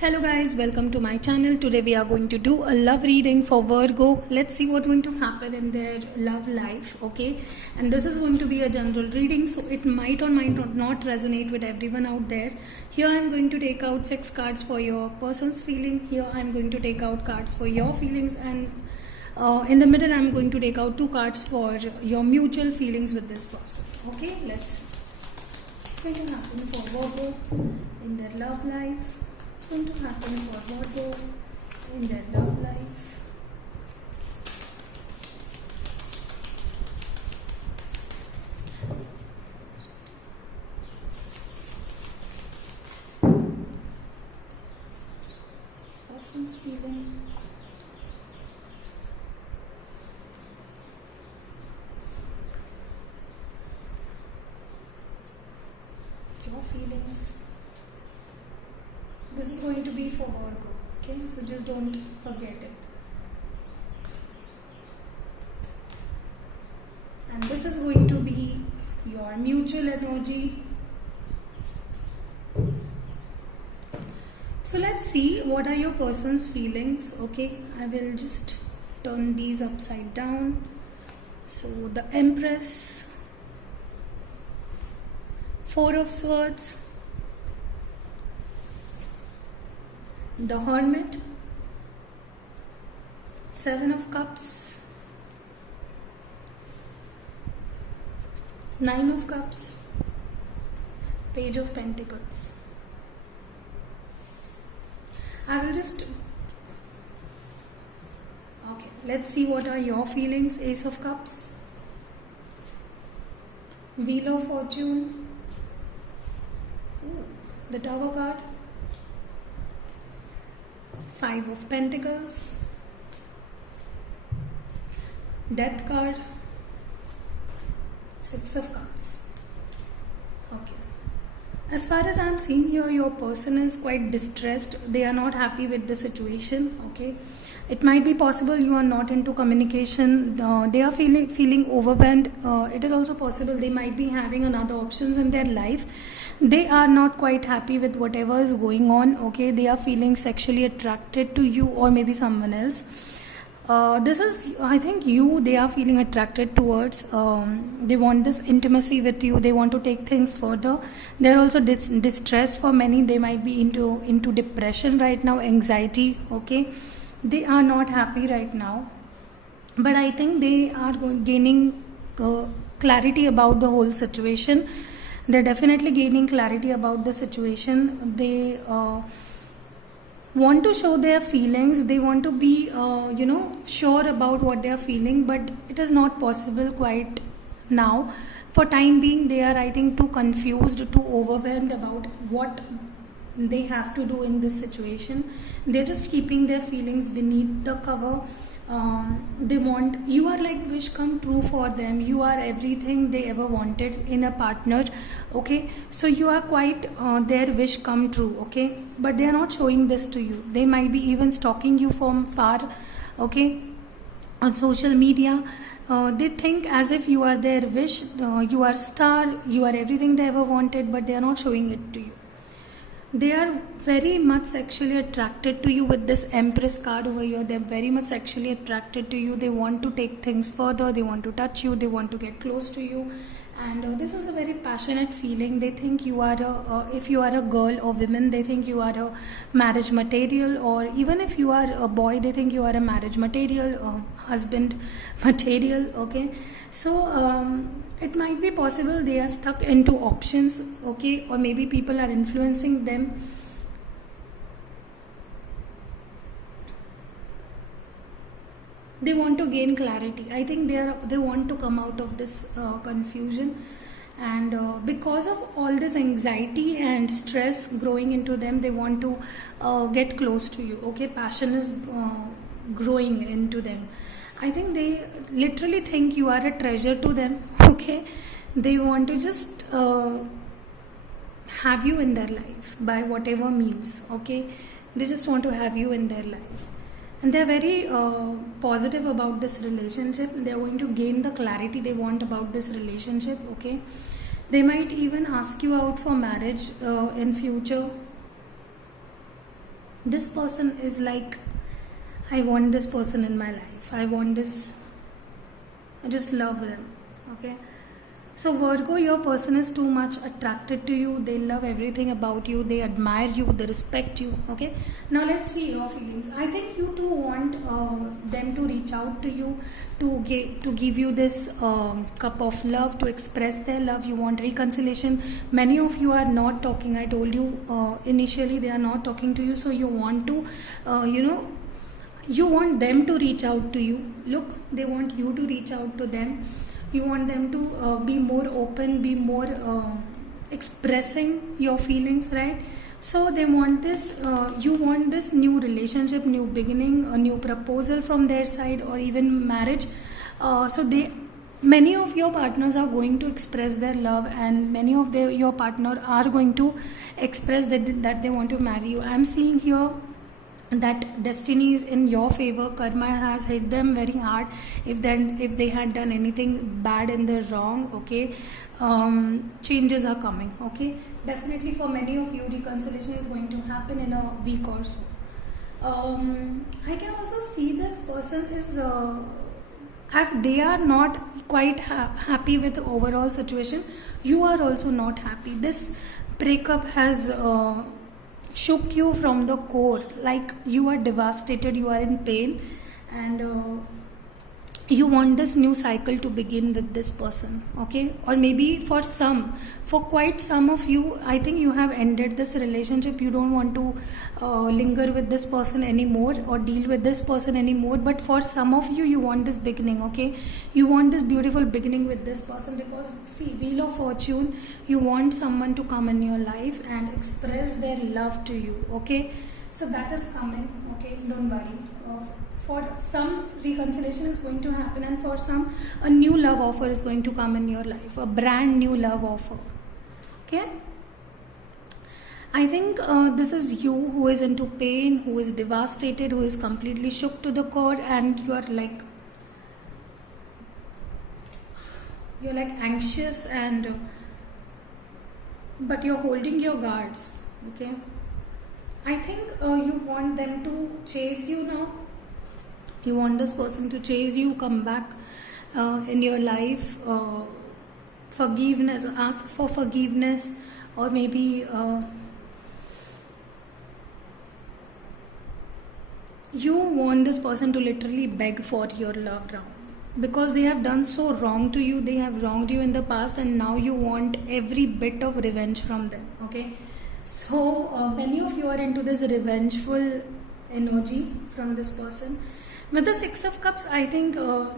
Hello guys, welcome to my channel. Today we are going to do a love reading for Virgo. Let's see what's going to happen in their love life, okay? And this is going to be a general reading, so it might or might not resonate with everyone out there. Here I'm going to take out 6 cards for your person's feeling. Here I'm going to take out cards for your feelings, and in the middle I'm going to take out 2 cards for your mutual feelings with this person. Okay, let's see what's going to happen for Virgo in their love life. Going to happen for Virgo in their love life. Person's feeling. Your feelings. This is going to be for Virgo, okay? So just don't forget it. And this is going to be your mutual energy. So let's see what are your person's feelings, okay? I will just turn these upside down. So the Empress, 4 of Swords, the Hermit, 7 of Cups, 9 of Cups, Page of Pentacles. I will just... Okay, let's see what are your feelings. Ace of Cups, Wheel of Fortune, the Tower card, 5 of Pentacles, Death card, 6 of Cups. Okay. As far as I'm seeing here, your person is quite distressed. They are not happy with the situation. Okay. It might be possible you are not into communication. They are feeling overwhelmed. It is also possible they might be having another options in their life. They are not quite happy with whatever is going on, okay? They are feeling sexually attracted to you or maybe someone else. This is, I think, they are feeling attracted towards. They want this intimacy with you. They want to take things further. They're also distressed. For many, they might be into depression right now, anxiety, okay? They are not happy right now. But I think they are gaining clarity about the whole situation. They're definitely gaining clarity about the situation. They want to show their feelings. They want to be, sure about what they are feeling. But it is not possible quite now. For time being, they are, I think, too confused, too overwhelmed about what they have to do in this situation. They're just keeping their feelings beneath the cover. They want, you are like wish come true for them. You are everything they ever wanted in a partner, okay? So you are quite their wish come true, okay? But they are not showing this to you. They might be even stalking you from far, okay, on social media. They think as if you are their wish, you are star, you are everything they ever wanted, but they are not showing it to you. They are very much sexually attracted to you with this Empress card over here. They're very much sexually attracted to you. They want to take things further. They want to touch you. They want to get close to you. And this is a very passionate feeling. They think you are if you are a girl or woman, they think you are a marriage material. Or even if you are a boy, they think you are a marriage material, husband material, okay? So it might be possible they are stuck into options, okay? Or maybe people are influencing them. They want to gain clarity. I think they want to come out of this confusion, and because of all this anxiety and stress growing into them, they want to get close to you, okay? Passion is growing into them. I think they literally think you are a treasure to them, okay? They want to just have you in their life by whatever means, okay? They just want to have you in their life. And they're very positive about this relationship. They're going to gain the clarity they want about this relationship, okay? They might even ask you out for marriage in future. This person is like, I want this person in my life, I want this, I just love them. Okay, so Virgo, your person is too much attracted to you. They love everything about you. They admire you. They respect you. Okay. Now let's see your feelings. I think you too want them to reach out to you, to give you this cup of love, to express their love. You want reconciliation. Many of you are not talking. I told you initially they are not talking to you. So you want to, you want them to reach out to you. Look, they want you to reach out to them. You want them to be more open, be more expressing your feelings, right? So they want this, you want this new relationship, new beginning, a new proposal from their side, or even marriage. Many of your partners are going to express their love, and many of your partner are going to express that they want to marry you. I'm seeing here that destiny is in your favor. Karma has hit them very hard if they had done anything bad in the wrong. Okay, changes are coming. Okay, definitely for many of you, reconciliation is going to happen in a week or so. I can also see this person is as they are not quite happy with the overall situation, you are also not happy. This breakup has shook you from the core, like you are devastated, you are in pain, and you want this new cycle to begin with this person. Okay, or maybe for quite some of you, I think you have ended this relationship. You don't want to linger with this person anymore or deal with this person anymore, but for some of you, you want this beginning. Okay, you want this beautiful beginning with this person, because see, Wheel of Fortune, you want someone to come in your life and express their love to you. Okay, so that is coming. Okay, don't worry. For some, reconciliation is going to happen, and for some, a new love offer is going to come in your life, a brand new love offer. Okay, I think this is you who is into pain, who is devastated, who is completely shook to the core, and you are like anxious, and but you're holding your guards. Okay, I think you want them to chase you now. You want this person to chase you, come back in your life, forgiveness, ask for forgiveness, or maybe you want this person to literally beg for your love now, because they have done so wrong to you. They have wronged you in the past, and now you want every bit of revenge from them. Okay, so many of you are into this revengeful energy from this person. With the Six of Cups, I think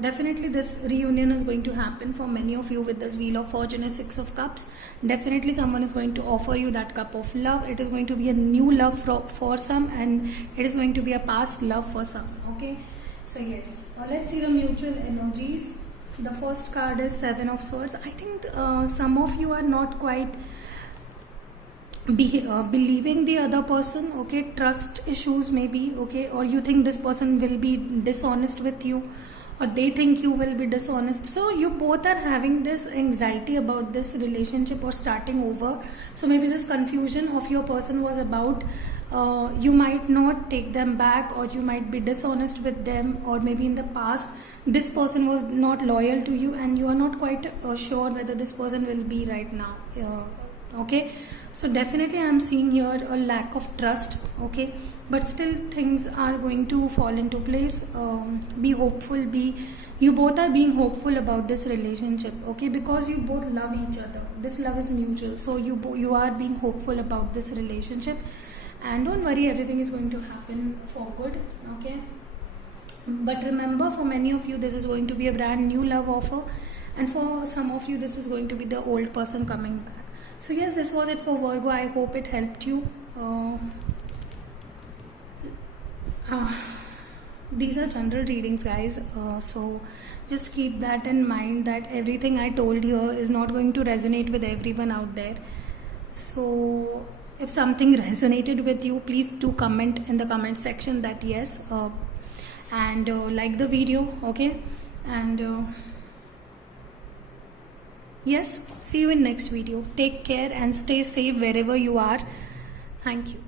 definitely this reunion is going to happen for many of you. With this Wheel of Fortune and Six of Cups, definitely someone is going to offer you that cup of love. It is going to be a new love for some, and it is going to be a past love for some. Okay, so yes, let's see the mutual energies. The first card is Seven of Swords. I think some of you are not quite believing the other person. Okay, trust issues maybe. Okay, or you think this person will be dishonest with you, or they think you will be dishonest. So you both are having this anxiety about this relationship or starting over. So maybe this confusion of your person was about you might not take them back, or you might be dishonest with them, or maybe in the past this person was not loyal to you, and you are not quite sure whether this person will be right now. Okay, so definitely I'm seeing here a lack of trust. Okay, but still things are going to fall into place. Be hopeful. You both are being hopeful about this relationship. Okay, because you both love each other. This love is mutual, so you are being hopeful about this relationship, and don't worry, everything is going to happen for good. Okay, but remember, for many of you, this is going to be a brand new love offer, and for some of you, this is going to be the old person coming back. So yes, this was it for Virgo. I hope it helped you. These are general readings, guys. So just keep that in mind, that everything I told here is not going to resonate with everyone out there. So if something resonated with you, please do comment in the comment section that yes, and like the video. Okay, and yes, see you in next video. Take care and stay safe wherever you are. Thank you.